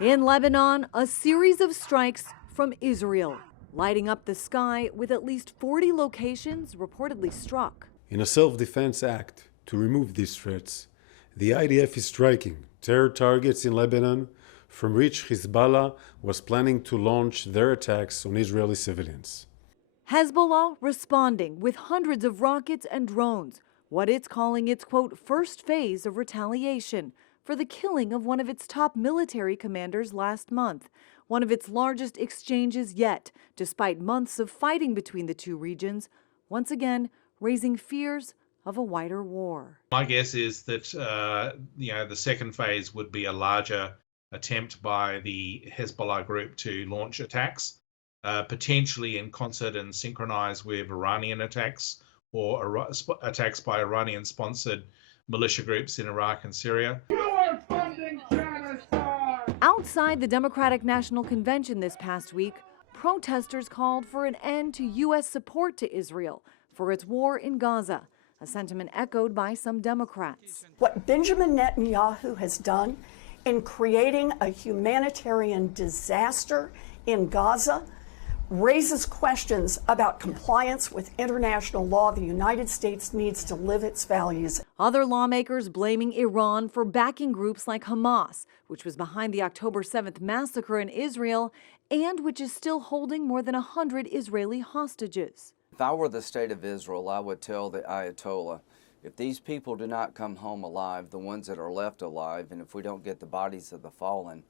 In Lebanon, a series of strikes from Israel, lighting up the sky with at least 40 locations reportedly struck. In a self-defense act to remove these threats, the IDF is striking terror targets in Lebanon from which Hezbollah was planning to launch their attacks on Israeli civilians. Hezbollah responding with hundreds of rockets and drones, what it's calling its, quote, first phase of retaliation for the killing of one of its top military commanders last month, one of its largest exchanges yet, despite months of fighting between the two regions, once again raising fears of a wider war. My guess is that the second phase would be a larger attempt by the Hezbollah group to launch attacks, potentially in concert and synchronized with Iranian attacks or attacks by Iranian-sponsored militia groups in Iraq and Syria. Outside the Democratic National Convention this past week, protesters called for an end to U.S. support to Israel for its war in Gaza, a sentiment echoed by some Democrats. What Benjamin Netanyahu has done in creating a humanitarian disaster in Gaza raises questions about compliance with international law. The United States needs to live its values. Other lawmakers blaming Iran for backing groups like Hamas, which was behind the October 7th massacre in Israel and which is still holding more than 100 Israeli hostages. If I were the state of Israel, I would tell the Ayatollah, if these people do not come home alive, the ones that are left alive, and if we don't get the bodies of the fallen,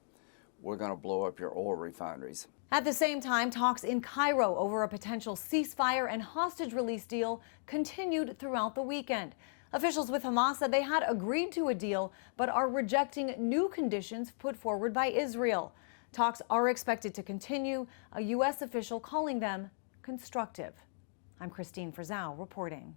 we're going to blow up your oil refineries. At the same time, talks in Cairo over a potential ceasefire and hostage release deal continued throughout the weekend. Officials with Hamas said they had agreed to a deal, but are rejecting new conditions put forward by Israel. Talks are expected to continue, a U.S. official calling them constructive. I'm Christine Frizzau reporting.